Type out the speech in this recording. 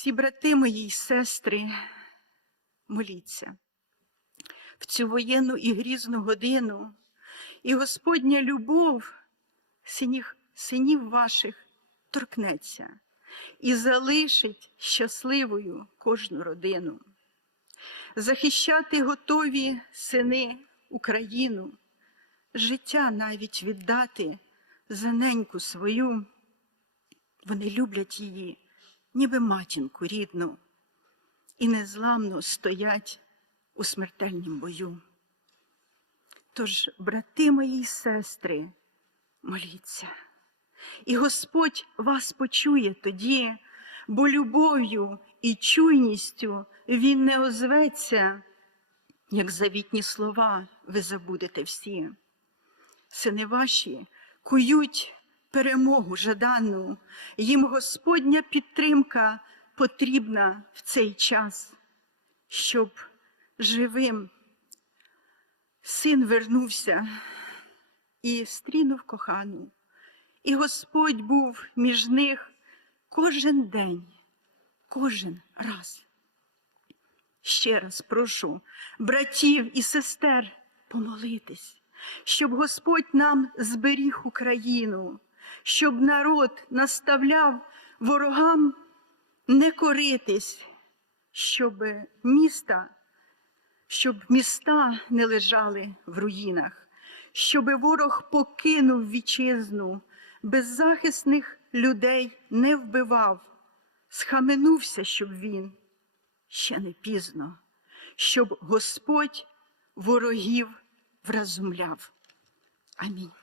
Всі брати мої й сестри, моліться в цю воєнну і грізну годину, і Господня любов синів, синів ваших торкнеться і залишить щасливою кожну родину. Захищати готові сини Україну, життя навіть віддати за неньку свою. Вони люблять її, ніби матінку рідну, і незламно стоять у смертельнім бою. Тож, брати мої й сестри, моліться, і Господь вас почує тоді, бо любов'ю і чуйністю Він не озветься, як завітні слова ви забудете всі. Сини ваші кують перемогу жадану, їм Господня підтримка потрібна в цей час, щоб живим син вернувся і стрінув кохану, і Господь був між них кожен день, кожен раз. Ще раз прошу братів і сестер помолитись, щоб Господь нам зберіг Україну, щоб народ наставляв ворогам не коритись, щоб міста, щоб міста не лежали в руїнах, щоб ворог покинув вітчизну, беззахисних людей не вбивав, схаменувся, щоб він ще не пізно, щоб Господь ворогів вразумляв. Амінь.